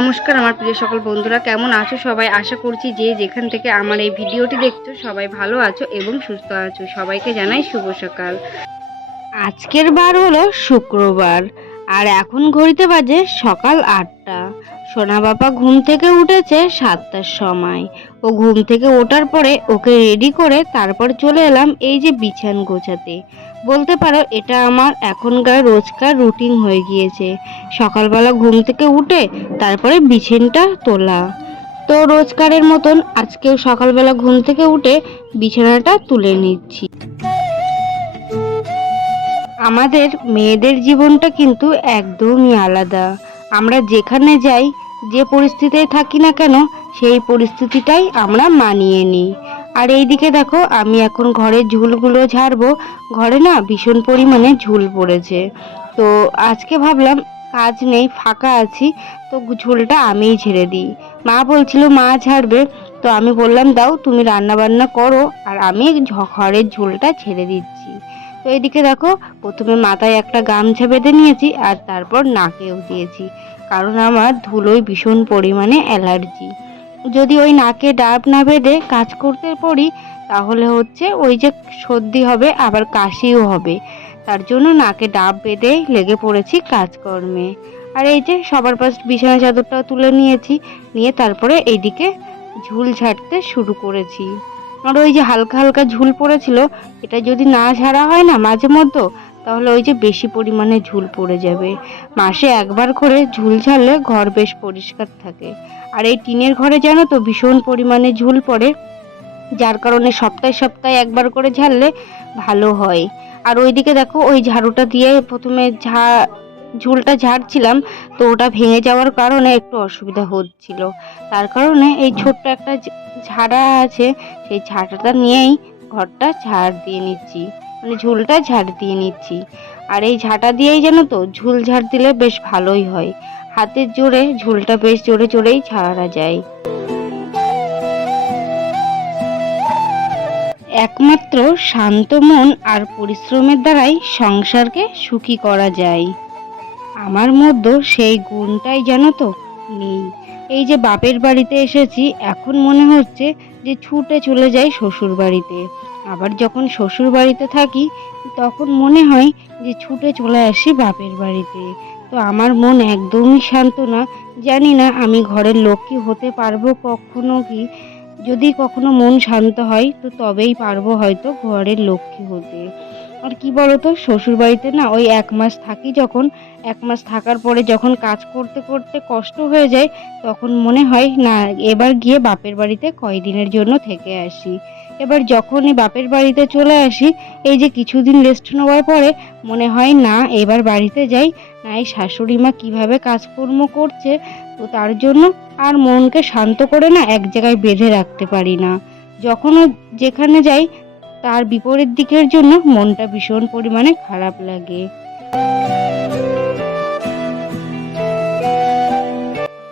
নমস্কার আমার প্রিয় সকল বন্ধুরা, কেমন আছো সবাই? আশা করছি যে যেখান থেকে আমার এই ভিডিওটি দেখছ, সবাই ভালো আছো এবং সুস্থ আছো। সবাইকে জানাই শুভ সকাল। আজকের বার হলো শুক্রবার, আর এখন ঘড়িতে বাজে সকাল আটটা। সোনা বাবা ঘুম থেকে উঠেছে সাতটার সময়। ও ঘুম থেকে ওঠার পরে ওকে রেডি করে তারপর চলে এলাম এই যে বিছান গোছাতে। বলতে পারো এটা আমার এখনকার রোজকার রুটিন হয়ে গিয়েছে। সকালবেলা ঘুম থেকে উঠে তারপরে বিছানটা তোলা। তো রোজকারের মতন আজকেও সকালবেলা ঘুম থেকে উঠে বিছানাটা তুলে নিচ্ছি। আমাদের মেয়েদের জীবনটা কিন্তু একদমই আলাদা। আমরা যেখানে যাই, যে পরিস্থিতিতে থাকি না কেন, সেই পরিস্থিতিটাই আমরা মানিয়ে নিই। আর এইদিকে দেখো, আমি এখন ঘরের ঝুলগুলো ঝাড়বো। ঘরে না ভীষণ পরিমাণে ঝুল পড়েছে। তো আজকে ভাবলাম, কাজ নেই, ফাঁকা আছি, তো ঝুলটা আমিই ঝেড়ে দিই। মা বলছিল, মা ঝাড়বে। তো আমি বললাম, দাও, তুমি রান্না বান্না করো। আর আমি ঘরের ঝুলটা ছেড়ে দিচ্ছি। তো এদিকে দেখো, প্রথমে মাথায় একটা গামছা বেঁধে নিয়েছি আর তারপর নাকেও দিয়েছি। কারণ আমার ধুলোয় ভীষণ পরিমাণে অ্যালার্জি। যদি ওই নাকে ডাব না বেঁধে কাজ করতে পড়ি, তাহলে হচ্ছে ওই যে সর্দি হবে, আবার কাশিও হবে। তার জন্য নাকে ডাব বেঁধে লেগে পড়েছি কাজকর্মে। আর এই যে সবার পাশ বিছানা চাদরটাও তুলে নিয়েছি, নিয়ে তারপরে এইদিকে ঝুল ঝাড়তে শুরু করেছি। আর ওই যে হালকা হালকা ঝুল পড়েছিল, এটা যদি না ঝাড়া হয় না মাঝে মধ্যে, তাহলে ওই যে বেশি পরিমাণে ঝুল পড়ে যাবে। মাসে একবার করে ঝুল ঝাড়লে ঘর বেশ পরিষ্কার থাকে। আর এই টিনের ঘরে জানো তো ভীষণ পরিমাণে ঝুল পড়ে, যার কারণে সপ্তাহে সপ্তাহে একবার করে ঝাড়লে ভালো হয়। আর ওইদিকে দেখো, ওই ঝাড়ুটা দিয়ে প্রথমে ঝা ঝুলটা ঝাড়ছিলাম, তো ওটা ভেঙে যাওয়ার কারণে একটু অসুবিধা হচ্ছিল। তার কারণে এই ছোট্ট একটা ঝাড়া আছে, সেই ঝাড়াটা নিয়েই ঘরটা ঝাড় দিয়ে নিচ্ছি। মানে ঝুলটা ঝাড় দিয়ে নিচ্ছি। আর এই ঝাঁটা দিয়েই জানো তো ঝুল ঝাড় দিলে বেশ ভালোই হয়। হাতের জোরে ঝুলটা বেশ জোরে জোরেই ঝাড়া যায়। একমাত্র শান্ত মন আর পরিশ্রমের দ্বারাই সংসারকে সুখী করা যায়। আমার মধ্যে সেই গুণটাই জানো তো নেই। এই যে বাপের বাড়িতে এসেছি, এখন মনে হচ্ছে যে ছুটে চলে যাই শ্বশুর বাড়িতে। আবার যখন শ্বশুর বাড়িতে থাকি, তখন মনে হয় যে ছুটে চলে আসি বাপের বাড়িতে। তো আমার মন একদমই শান্ত না। জানি না আমি ঘরের লক্ষ্মী হতে পারব কখনো কি। যদি কখনো মন শান্ত হয়, তো তবেই পারব হয়তো ঘরের লক্ষ্মী হতে। আর কি বলতো শ্বশুর বাড়িতে না ওই এক মাস থাকি যখন, এক মাস থাকার পরে যখন কাজ করতে করতে কষ্ট হয়ে যায়, তখন মনে হয় না, এবার গিয়ে বাপের বাড়িতে কয়দিনের জন্য থেকে আসি। এবার যখনই বাপের বাড়িতে চলে আসি, এই যে কিছুদিন রেস্ট নেওয়ার পরে মনে হয় না, এবার বাড়িতে যাই, না এই শাশুড়ি মা কীভাবে কাজকর্ম করছে, তো তার জন্য আর মনকে শান্ত করে না এক জায়গায় বেঁধে রাখতে পারি না। যখনও যেখানে যাই তার বিপরীত দিকের জন্য মনটা ভীষণ পরিমাণে খারাপ লাগে।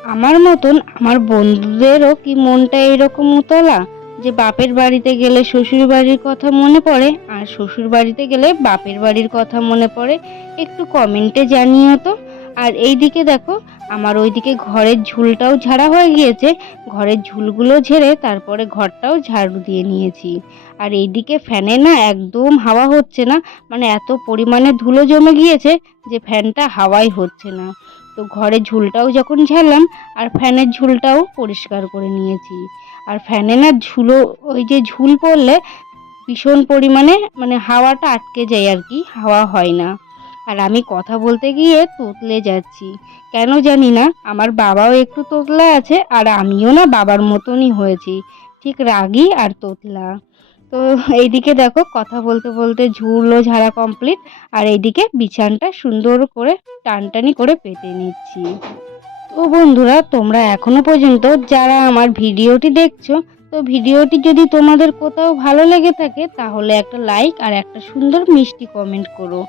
আমার মতন আমার বন্ধুদেরও কি মনটা এরকম উতলা যে বাপের বাড়িতে গেলে শ্বশুর বাড়ির কথা মনে পড়ে আর শ্বশুর বাড়িতে গেলে বাপের বাড়ির কথা মনে পড়ে? একটু কমেন্টে জানিও তো। আর এই দিকে দেখো, আমার ওইদিকে ঘরের ঝুলটাও ঝাড়া হয়ে গিয়েছে। ঘরের ঝুলগুলো ঝেড়ে তারপরে ঘরটাও ঝাড়ু দিয়ে নিয়েছি। আর এইদিকে ফ্যানে না একদম হাওয়া হচ্ছে না মানে এত পরিমাণে ধুলো জমে গিয়েছে যে ফ্যানটা হাওয়াই হচ্ছে না। তো ঘরের ঝুলটাও যখন ঝাড়লাম, আর ফ্যানের ঝুলটাও পরিষ্কার করে নিয়েছি। আর ফ্যানে না ঝুলো, ওই যে ঝুল পড়লে ভীষণ পরিমাণে মানে হাওয়াটা আটকে যায় আর কি, হাওয়া হয় না। আর আমি কথা বলতে গিয়ে তোতলে যাচ্ছি। কেন জানি না, আমার বাবাও একটু তোতলা আছে আর আমিও না বাবার মতনই হয়েছি। ঠিক রাগী আর তোতলা। তো এইদিকে দেখো, কথা বলতে বলতে ঝুলো ঝাড়া কমপ্লিট আর এইদিকে বিছানটা সুন্দর করে টানটানি করে পেতে নিচ্ছি। তো বন্ধুরা, তোমরা এখনও পর্যন্ত যারা আমার ভিডিওটি দেখছ তো ভিডিওটি যদি তোমাদের কোথাও ভালো লেগে থাকে, তাহলে একটা লাইক আর একটা সুন্দর মিষ্টি কমেন্ট করো।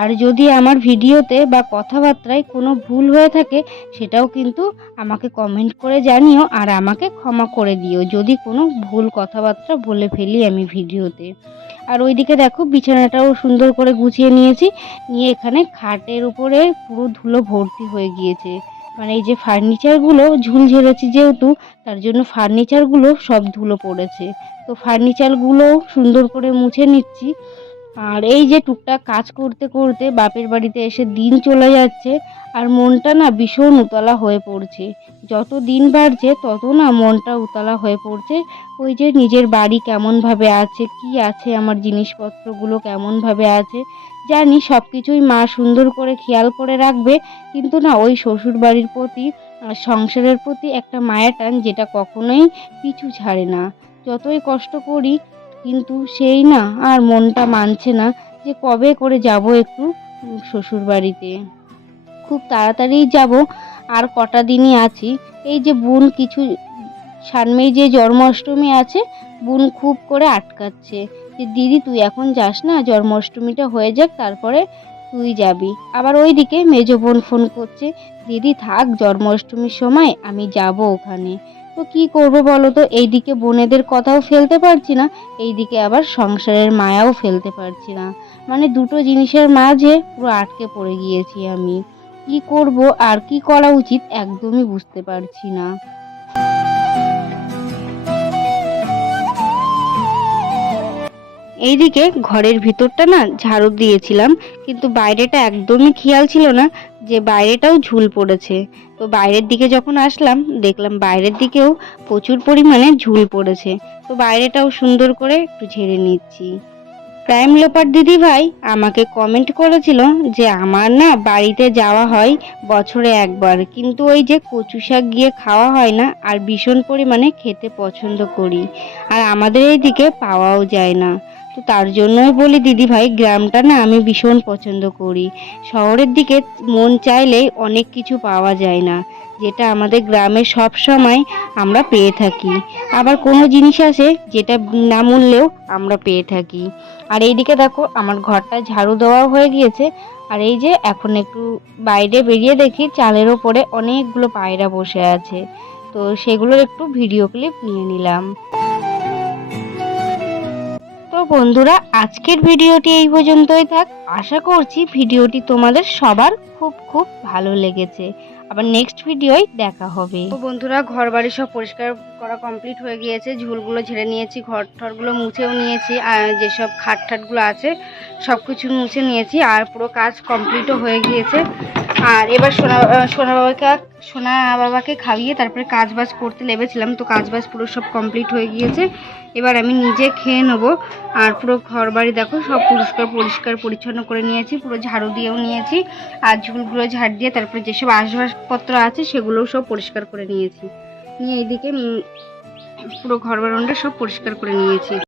আর যদি আমার ভিডিওতে বা কথাবার্তায় কোনো ভুল হয়ে থাকে, সেটাও কিন্তু আমাকে কমেন্ট করে জানিও আর আমাকে ক্ষমা করে দিও, যদি কোনো ভুল কথাবার্তা বলে ফেলি আমি ভিডিওতে। আর ওইদিকে দেখো, বিছানাটাও সুন্দর করে গুছিয়ে নিয়েছি, নিয়ে এখানে খাটের উপরে পুরো ধুলো ভর্তি হয়ে গিয়েছে। মানে এই যে ফার্নিচারগুলো ঝুল ঝেড়েছি যেহেতু, তার জন্য ফার্নিচারগুলো সব ধুলো পড়েছে। তো ফার্নিচারগুলো সুন্দর করে মুছে নিচ্ছি। আর এই যে টুকটাক কাজ করতে করতে বাপের বাড়িতে এসে দিন চলে যাচ্ছে, আর মনটা না ভীষণ উতলা হয়ে পড়ছে। যত দিন বাড়ছে, তত না মনটা উতলা হয়ে পড়ছে। ওই যে নিজের বাড়ি কেমনভাবে আছে, কি আছে আমার জিনিসপত্রগুলো কেমনভাবে আছে জানি সব কিছুই মা সুন্দর করে খেয়াল করে রাখবে, কিন্তু না ওই শ্বশুর বাড়ির প্রতি সংসারের প্রতি একটা মায়া টান যেটা কখনোই পিছু ছাড়ে না। যতই কষ্ট করি, কিন্তু সেই না আর মনটা মানছে না যে কবে করে যাব একটু শ্বশুর বাড়িতে খুব তাড়াতাড়ি যাব, আর কটা দিনই আছি। এই যে বোন কিছু সামনেই যে জন্মাষ্টমী আছে, বোন খুব করে আটকাচ্ছে। যে, দিদি, তুই এখন যাস না? জন্মাষ্টমীটা হয়ে যাক, তারপরে তুই যাবি। আবার ওইদিকে মেজ বোন ফোন করছে, দিদি, থাক, জন্মাষ্টমীর সময় আমি যাব ওখানে। তো কি করব বলো তো? এইদিকে বোনেদের কথাও ফেলতে পারছি না, এইদিকে আবার সংসারের মায়াও ফেলতে পারছি না। মানে দুটো জিনিসের মাঝে পুরো আটকে পড়ে গিয়েছি আমি। কি করব? আর কি করা উচিত? একদমই বুঝতে পারছি না। এইদিকে ঘরের ভিতরটা না ঝাড়ু দিয়েছিলাম, কিন্তু বাইরেটা একদমই খেয়াল ছিল না যে বাইরেটাও ঝুল পড়েছে। তো বাইরের দিকে যখন আসলাম, দেখলাম বাইরের দিকেও প্রচুর পরিমাণে ঝুল পড়েছে। তো বাইরেটাও সুন্দর করে একটু ঝেড়ে নিচ্ছি। প্রাইম লোপার দিদি ভাই আমাকে কমেন্ট করেছিল যে আমার না বাড়িতে যাওয়া হয় বছরে একবার, কিন্তু ওই যে কচু শাক গিয়ে খাওয়া হয় না আর ভীষণ পরিমাণে খেতে পছন্দ করি। আর আমাদের এইদিকে পাওয়াও যায় না। তো তার জন্যই বলি দিদি ভাই গ্রামটা না আমি ভীষণ পছন্দ করি। শহরের দিকে মন চাইলেই অনেক কিছু পাওয়া যায় না, যেটা আমাদের গ্রামে সব সময় আমরা পেয়ে থাকি। আবার কোনো জিনিস আছে যেটা না মূল্যেও আমরা পেয়ে থাকি। আর এইদিকে দেখো, আমার ঘরটা ঝাড়ু দেওয়াও হয়ে গিয়েছে। আর এই যে এখন একটু বাইরে বেরিয়ে দেখি, চালের ওপরে অনেকগুলো পায়রা বসে আছে। তো সেগুলোর একটু ভিডিও ক্লিপ নিয়ে নিলাম। বন্ধুরা, আজকের ভিডিওটি এই পর্যন্তই থাক। আশা করছি ভিডিওটি তোমাদের সবার খুব খুব ভালো লেগেছে। আবার নেক্সট ভিডিওয় দেখা হবে। বন্ধুরা ঘর বাড়ি সব পরিষ্কার করা কমপ্লিট হয়ে গিয়েছে। ঝুলগুলো ঝেড়ে নিয়েছি, ঘর টরগুলো মুছেও নিয়েছি, আর যেসব খাট ঠাটগুলো আছে সব কিছু মুছে নিয়েছি, আর পুরো কাজ কমপ্লিটও হয়ে গিয়েছে। আর এবার সোনা সোনা বাবাকে সোনা বাবাকে খাইয়ে তারপরে কাজ বাজ করতে লেগেছিলাম তো কাজ বাজ পুরো সব কমপ্লিট হয়ে গিয়েছে। এবার আমি নিজে খেয়ে নেব। আর পুরো ঘর বাড়ি দেখো, সব পরিষ্কার পরিষ্কার, পরিচ্ছন্ন করে নিয়েছি। পুরো ঝাড়ু দিয়েও নিয়েছি। আর ঝুলগুলো ঝাড় দিয়ে তারপরে যেসব আসবাবপত্র আছে, সেগুলোও সব পরিষ্কার করে নিয়েছি। নিয়ে এইদিকে পুরো ঘর বারান্দা সব পরিষ্কার করে নিয়েছি।